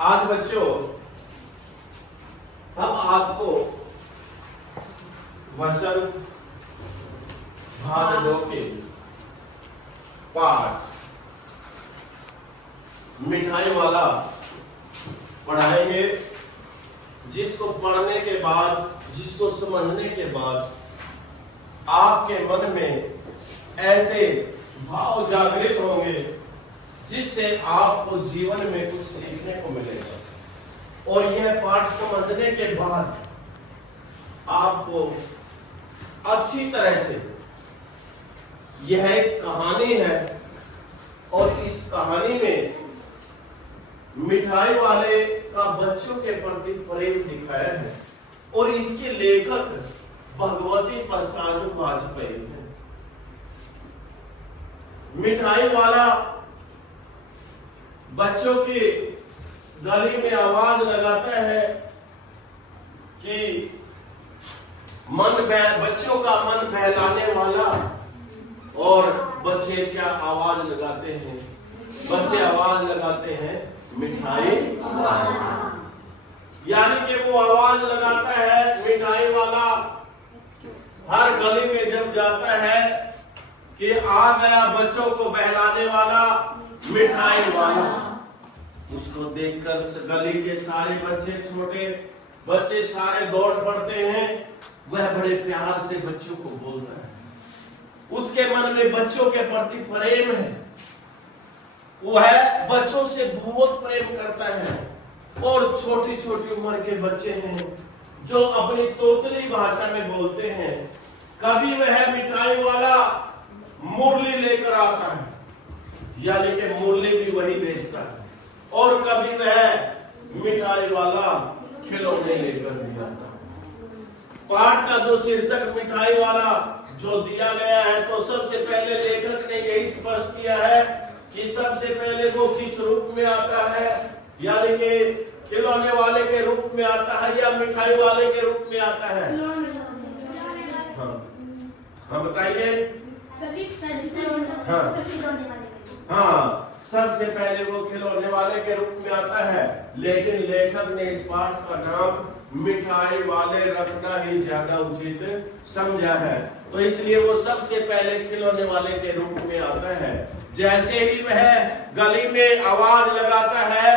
आज बच्चों हम आपको वसंत भाग 2 के पाठ मिठाई वाला पढ़ाएंगे, जिसको पढ़ने के बाद, जिसको समझने के बाद आपके मन में ऐसे भाव जागृत होंगे जिससे आपको जीवन में कुछ सीखने को मिलेगा। और यह पाठ समझने के बाद आपको अच्छी तरह से, यह एक कहानी है और इस कहानी में मिठाई वाले का बच्चों के प्रति प्रेम दिखाया है और इसके लेखक भगवती प्रसाद वाजपेयी हैं। मिठाई वाला बच्चों की गली में आवाज लगाता है कि बच्चों का मन बहलाने वाला, और बच्चे क्या आवाज लगाते हैं? बच्चे आवाज लगाते हैं मिठाई वाला। यानी कि वो आवाज लगाता है मिठाई वाला, हर गली में जब जाता है कि आ गया बच्चों को बहलाने वाला मिठाई वाला। उसको देखकर गली के सारे बच्चे, छोटे बच्चे सारे दौड़ पड़ते हैं। वह बड़े प्यार से बच्चों को बोलता है, उसके मन में बच्चों के प्रति प्रेम है, वह बच्चों से बहुत प्रेम करता है। और छोटी छोटी उम्र के बच्चे हैं जो अपनी तोतली भाषा में बोलते हैं। कभी वह मिठाई वाला मुरली लेकर आता है, यानी कि मुरली भी वही बेचता है, और कभी वह मिठाई वाला खिलौने लेकर भी आता है। पाठ का जो शीर्षक मिठाई वाला जो दिया गया है, तो सबसे पहले लेखक ने यही स्पष्ट किया है कि सबसे पहले वो किस रूप में आता है, यानी कि खिलौने वाले के रूप में आता है या मिठाई वाले के रूप में आता है? हाँ बताइए। हाँ, सबसे पहले वो खिलौने वाले के रूप में आता है, लेकिन लेखक ने इस पाठ का नाम मिठाई वाले रखना ही ज्यादा उचित समझा है, तो इसलिए वो सबसे पहले खिलौने वाले के रूप में आता है। जैसे ही वह गली में आवाज लगाता है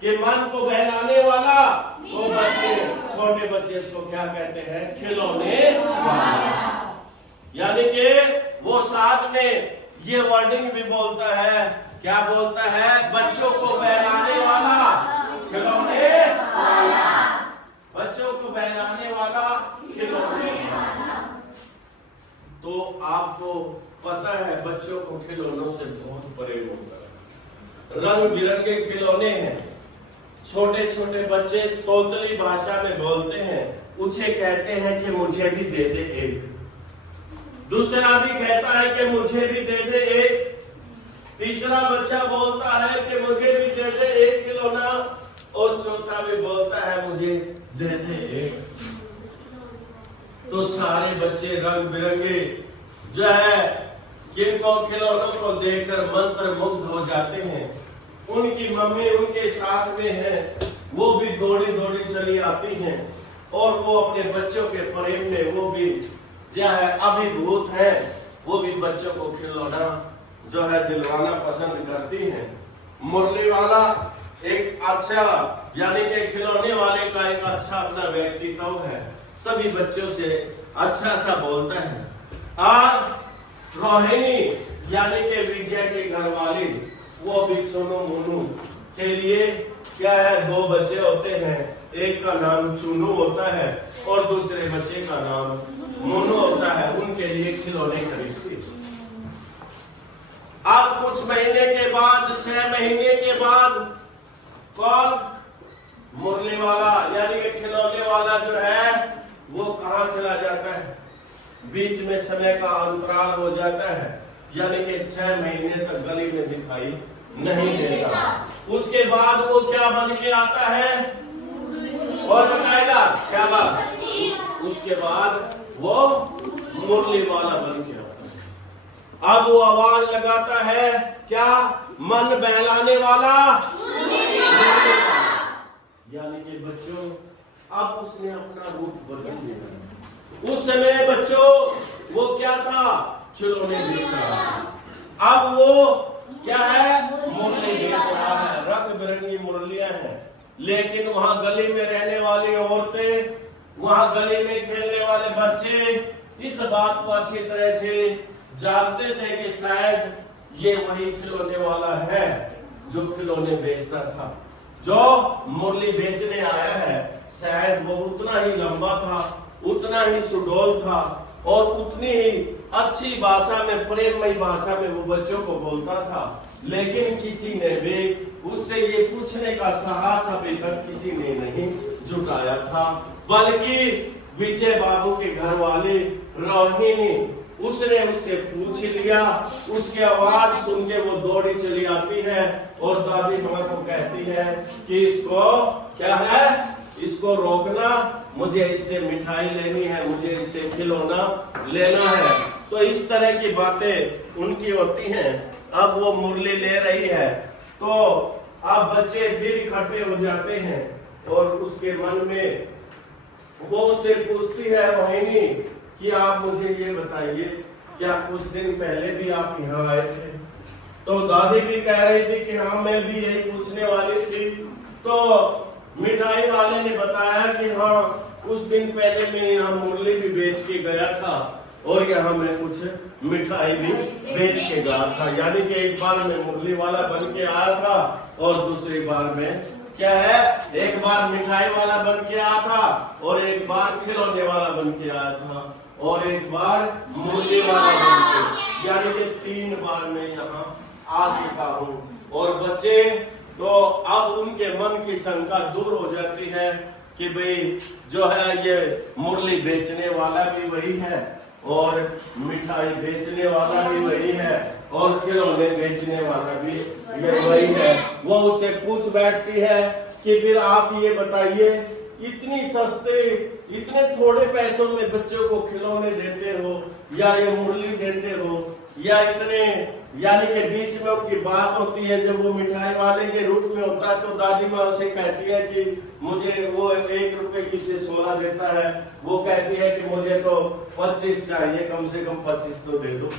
कि मन को बहलाने वाला, वो बच्चे, छोटे बच्चे इसको क्या कहते हैं? खिलौने वाला। यानी कि वो साथ में ये वर्डिंग भी बोलता है, क्या बोलता है? बच्चों को बहलाने वाला, खिलौने वाला। बच्चों को बहलाने वाला, खिलौने वाला। तो आपको पता है बच्चों को खिलौनों से बहुत प्रेम होता है। रंग बिरंगे खिलौने हैं, छोटे छोटे बच्चे तोतली भाषा में बोलते हैं, उसे कहते हैं कि मुझे भी दे दे एक। दूसरा भी कहता है कि मुझे भी दे दे एक। तीसरा बच्चा बोलता है कि मुझे भी दे दे एक खिलौना, और चौथा भी बोलता है मुझे दे दे एक। तो सारे बच्चे रंग बिरंगे जो है किनको खिलौनों को देखकर मंत्र मुग्ध हो जाते हैं। उनकी मम्मी उनके साथ में है, वो भी दौड़ी दौड़ी चली आती हैं, और वो अपने बच्चों के प्रेम में वो भी जो है अभिभूत है। वो भी बच्चों को खिलौना जो है दिलवाना पसंद करती हैं। मुरली वाला एक अच्छा, यानी कि खिलौने वाले का एक अच्छा अपना व्यक्तित्व है, सभी बच्चों से अच्छा सा बोलता है। और रोहिणी यानी कि विजय की घरवाली, वो भी चुनु मुनु के लिए क्या है, 2 बच्चे होते हैं, एक का नाम चुनु होता है और दूसरे बच्चे का नाम मोनू होता है। उनके लिए खिलौने खरीदती है। अब कुछ महीने के बाद, 6 महीने के बाद, कौन? मुरली वाला यानी कि खिलौने वाला जो है वो कहाँ चला जाता है? बीच में समय का अंतराल हो जाता है, यानी कि 6 महीने तक गली में दिखाई नहीं देता। उसके बाद वो क्या बन के आता है? और बताएगा? शाबाश। उसके बाद वो मुरली वाला बन के आता है। अब वो आवाज लगाता है क्या? मन बहलाने वाला, यानी कि बच्चों अब उसने अपना रूप बदल दिया। उस समय बच्चों वो क्या था? खिलौने बेच रहा था। अब वो क्या है? मुरली बेच रहा है। रंग बिरंगी मुरलियां हैं, लेकिन वहां गली में रहने वाली औरतें, वहां गली में खेलने वाले बच्चे इस बात को अच्छी तरह से जानते थे कि शायद ये वही खिलौने वाला है जो खिलौने बेचता था। जो मुरली बेचने आया है शायद वो उतना ही लंबा था, उतना ही सुडौल था और उतनी ही अच्छी भाषा में, प्रेममयी भाषा में वो बच्चों को बोलता था। लेकिन किसी ने भी उससे ये पूछने का साहस अभी तक किसी ने नहीं जुटाया था, बल्कि विजय बाबू के घर वाले रोहिणी उसने उससे पूछ लिया। उसकी आवाज सुन के वो दौड़ी चली आती है और दादी माँ को कहती है कि इसको क्या है, इसको रोकना, मुझे इससे मिठाई लेनी है, मुझे इससे खिलौना लेना है। तो इस तरह की बातें उनकी होती हैं। अब वो मुरली ले रही है तो अब बच्चे फिर इकट्ठे हो जाते हैं और उसके मन में वो उससे पूछती है रोहिणी कि आप मुझे ये बताइए, क्या कुछ दिन पहले भी आप यहाँ आए थे? तो दादी भी कह रही थी कि हाँ, मैं भी यही पूछने वाली थी। तो मिठाई वाले ने बताया कि हाँ, कुछ दिन पहले मैं यहाँ मुरली भी बेच के गया था और यहाँ मैं कुछ मिठाई भी बेच के गया था। यानी कि एक बार मैं मुरली वाला बन के आया था और दूसरी बार में क्या है, एक बार मिठाई वाला बन के आया था और एक बार खिलौने वाला बन के आया था और एक बार मुरली वाला बन के, यानी कि 3 बार मैं यहाँ आ चुका हूँ। और बच्चे तो अब उनके मन की शंका दूर हो जाती है कि भाई जो है ये मुरली बेचने वाला भी वही है और मिठाई बेचने वाला भी वही है और खिलौने बेचने वाला भी ये वही है। वो उससे पूछ बैठती है कि फिर आप ये बताइए, इतनी सस्ते, इतने थोड़े पैसों में बच्चों को खिलौने देते हो या ये मुरली देते हो या इतने, यानी कि बीच में उनकी बात होती है। जब वो मिठाई वाले के रूप में होता है तो दादी माँ उसे कहती है कि मुझे, वो 1 रुपए की से 16 देता है, वो कहती है कि मुझे तो 25 चाहिए, कम से कम 25 तो दे दो।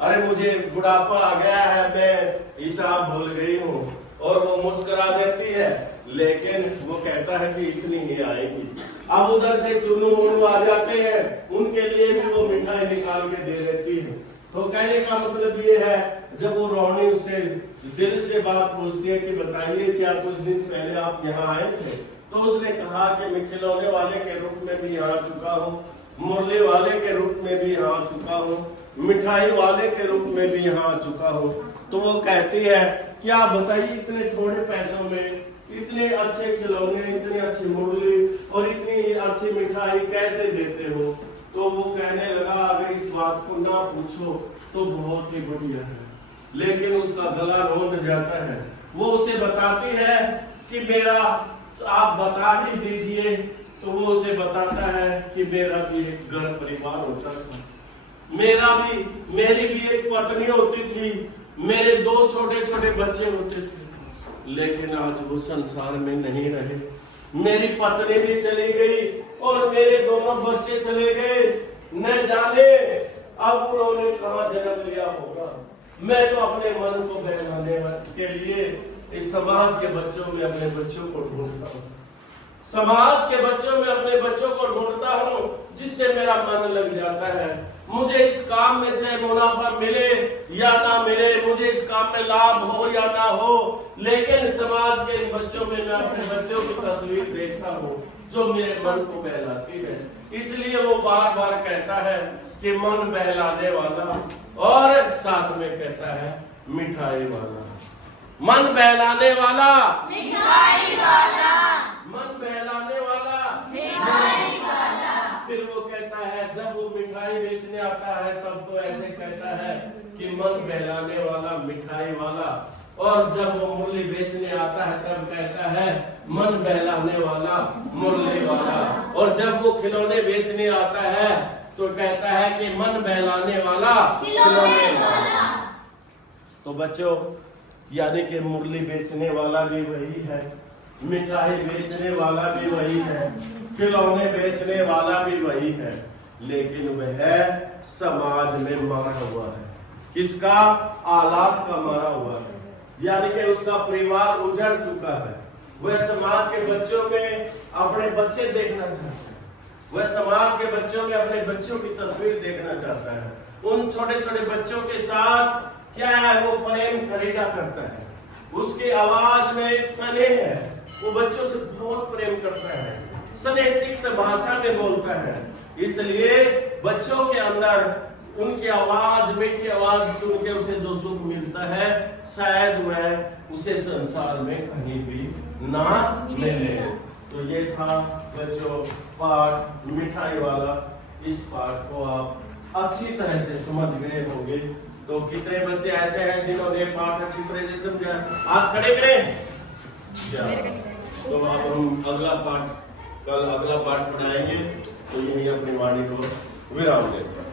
अरे मुझे बुढ़ापा आ गया है, मैं हिसाब भूल गई हूँ। और वो मुस्कुरा देती है, लेकिन वो कहता है कि इतनी ही आएगी। अब उधर से चुनू मुन्नू आ जाते हैं, उनके लिए भी वो मिठाई निकाल के दे देती है। तो कहने का मतलब ये है, जब वो रोहिणी उससे दिल से बात पूछती है कि बताइए क्या कुछ दिन पहले आप यहाँ आए थे? तो उसने कहा कि मैं खिलौने वाले के रूप में भी यहाँ आ चुका हूँ, मुरली वाले के रूप में भी यहाँ आ चुका हूँ, मिठाई वाले के रूप में भी यहाँ आ चुका हूँ। तो वो कहती है कि आप बताइए, इतने थोड़े पैसों में इतने अच्छे खिलौने, इतनी अच्छी मुरली और इतनी अच्छी मिठाई कैसे देते हो? तो वो कहने लगा, अगर इस बात को ना पूछो तो बहुत ही बढ़िया है। लेकिन उसका गला रोंद जाता है। वो उसे बताती है कि मेरा, आप बता ही दीजिए। तो वो उसे बताता है कि मेरा भी एक घर परिवार होता था, मेरी भी एक पत्नी होती थी, मेरे 2 छोटे छोटे बच्चे होते थे। लेकिन आज वो संसार में नहीं रहे, मेरी पत्नी भी चली गई और मेरे दोनों बच्चे चले गए। न जाने अब उन्होंने कहाँ जन्म लिया होगा। मैं तो अपने मन को बहलाने के लिए इस समाज के बच्चों में अपने बच्चों को ढूंढता हूँ, समाज के बच्चों में अपने बच्चों को ढूंढता हूँ, जिससे मेरा मन लग जाता है। मुझे इस काम में चाहे मुनाफा मिले या ना मिले, मुझे इस काम में लाभ हो या ना हो, लेकिन समाज के बच्चों में मैं अपने बच्चों की तस्वीर देखता हूँ जो मेरे मन को बहलाती है। इसलिए वो बार बार कहता है कि मन बहलाने वाला, और साथ में कहता है मिठाई वाला, मन बहलाने वाला मिठाई वाला, मन बहलाने वाला मिठाई वाला। फिर वो कहता है, जब वो मिठाई बेचने आता है तब तो ऐसे कहता है कि मन बहलाने वाला मिठाई वाला, और जब वो मुरली बेचने आता है तब कहता है मन बहलाने वाला मुरली वाला, और जब वो खिलौने बेचने आता है तो कहता है कि मन बहलाने वाला खिलौने वाला। तो बच्चों, यानी कि मुरली बेचने वाला भी वही है, मिठाई बेचने वाला भी वही है, खिलौने बेचने वाला भी वही है, लेकिन वह समाज में मारा हुआ है। किसका? आलात का मारा हुआ है, यानी कि उसका परिवार उजड़ चुका है। वह समाज के बच्चों में अपने बच्चे देखना चाहता है, वह समाज के बच्चों में अपने बच्चों की तस्वीर देखना चाहता है। उन छोटे छोटे बच्चों के साथ क्या है, वो प्रेम खरीदा करता है, उसकी आवाज में स्नेह है, वो बच्चों से बहुत प्रेम करता है, स्नेह सिक्त भाषा में बोलता है। इसलिए बच्चों के अंदर उनकी आवाज, मीठी आवाज सुन के उसे जो सुख मिलता है, शायद वह उसे संसार में कहीं भी ना मिले। तो ये था बच्चों पाठ मिठाई वाला। इस पाठ को आप अच्छी तरह से समझ गए होंगे। तो कितने बच्चे ऐसे हैं जिन्होंने पाठ अच्छी तरह से समझा? आप खड़े करें। तो अब हम अगला पाठ, कल अगला पाठ पढ़ाएंगे। तो यही अपनी वाणी को विराम देते हैं।